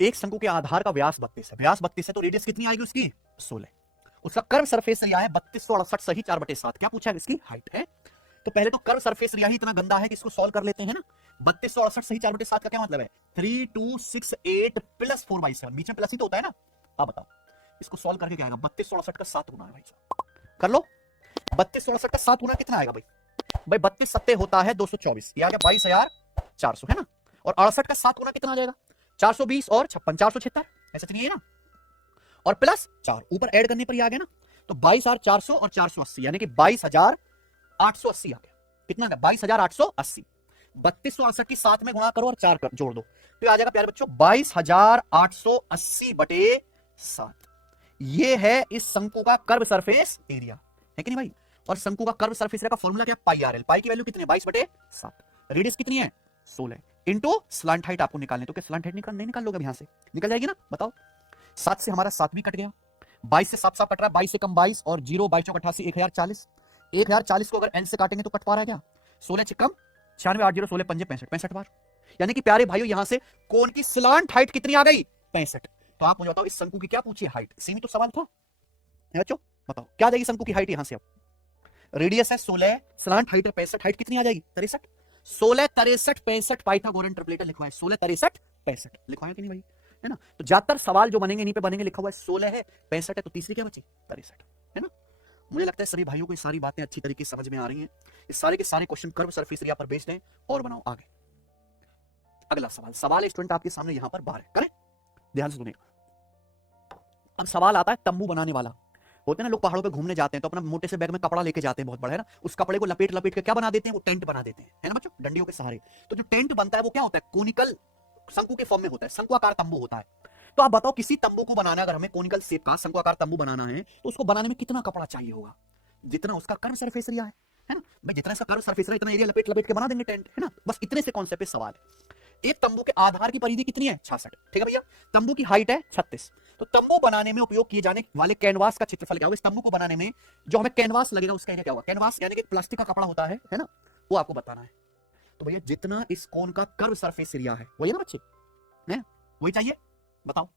एक शंकु के आधार का व्यास 32 है, व्यास 32 है तो रेडियस कितनी आएगी उसकी 16। उसका कर्व सरफेस एरिया है 3268 सही 4/7। क्या पूछा है, इसकी हाइट है। तो पहले तो कर्व सरफेस एरिया ही इतना गंदा है कि इसको सॉल्व कर लेते हैं ना। 3268 सही 4/7 का क्या मतलब है 3268 प्लस 4/7, बीच में प्लस ही तो होता है ना। आप बताओ इसको सॉल्व करके क्या आएगा, 3268 का 7 गुना है भाई साहब, कर लो। 3268 का 7 गुना कितना आएगा भाई, भाई 32 सत्ते होता है 224, ये आ गया 22,400 है ना। और 68 का 7 गुना कितना आ जाएगा 420 और 56 476, ऐसा तो नहीं है ना। और प्लस 4 ऊपर ऐड करने पर ही आ गया ना। तो 22,400 और 480 यानी कि 22,880 आ गया। कितना आ गया 22,880। 3268 की 7 में गुणा करो और 4 जोड़ दो तो आ जाएगा प्यारे बच्चों 22,880 बटे 7। ये है इस शंकु का कर्व सरफेस एरिया, है कि नहीं भाई। और शंकु का कर्व सरफेस एरिया का फॉर्मूला क्या, पाई आर एल। पाई की वैल्यू कितनी है 22/7। रेडियस कितनी है 16 इंटू स्लांट हाइट आपको निकालने, तो क्या स्लांट हाइट नहीं निकाल लोगे यहां से, निकल जाएगी ना। बताओ 7 से हमारा 7 भी कट गया, 22 से 7 कट रहा है, 22 से कम 22 और 0 22 88 1040। 1040 को अगर एल से काटेंगे तो कट पा रहा है क्या 16 से कम 96 80 16 पंजे 65 बार। यानी कि प्यारे भाइयों यहां से कोन की स्लांट हाइट कितनी आ गई 65। तो आप मुझे बताओ इस शंकु की क्या पूछी हाइट, सीमित तो सवाल था बच्चों। बताओ क्या जाएगी शंकु की हाइट यहां से। अब रेडियस है 16, स्लांट हाइट है 65, हाइट कितनी आ जाएगी 63। 16 63 65 पाइथागोरन ट्रिपलेट लिखवा है 16 63 65 लिखवाया कि नहीं भाई, है ना। तो ज्यादातर सवाल जो बनेंगे इन्हीं पे बनेंगे, लिखा हुआ है 16 है 65 है तो तीसरी क्या बची 63, है ना। मुझे लगता है सभी भाइयों को ये सारी बातें अच्छी तरीके से समझ में आ रही हैं। ये सारे के सारे क्वेश्चन कर्व सरफेस एरिया पर बेस्ड हैं और बनाओ आगे। अगला सवाल स्टूडेंट आपके सामने यहां पर बार है, करें ध्यान से सुनिएगा। अब सवाल आता है तंबू बनाने वाला। होते हैं ना लोग पहाड़ों पे घूमने जाते हैं तो अपना मोटे से बैग में कपड़ा लेके जाते हैं बहुत बड़ा, है ना। उस कपड़े को लपेट लपेट के क्या बना देते हैं, वो टेंट बना देते हैं, है ना बच्चों, डंडियों के सहारे। तो जो टेंट बनता है वो क्या होता है, कोनिकल शंकु के फॉर्म में होता है, शंकुआकार तंबू होता है। तो आप बताओ किसी तंबू को बनाना, अगर हमें कोनिकल शेप का शंकुआकार तंबू बनाना है तो उसको बनाने में कितना कपड़ा चाहिए होगा, जितना उसका कर्व सरफेस एरिया है ना भाई। जितना इसका कर्व सरफेस एरिया इतना एरिया लपेट लपेट के बना देंगे टेंट, है ना। बस इतने से कॉन्सेप्ट पे सवाल है। एक तंबू के आधार की परिधि कितनी है 66, ठीक है भैया। तंबू की हाइट है 36। तो तंबू बनाने में उपयोग किए जाने वाले कैनवास का क्षेत्रफल क्या होगा, इस तंबू को बनाने में जो हमें कैनवास लगेगा उसका एरिया क्या होगा। कैनवास यानी कि प्लास्टिक का कपड़ा होता है ना, वो आपको बताना है। तो भैया जितना इस कोन का कर्व सरफेस एरिया है वही ना बच्चे, है वही चाहिए, बताओ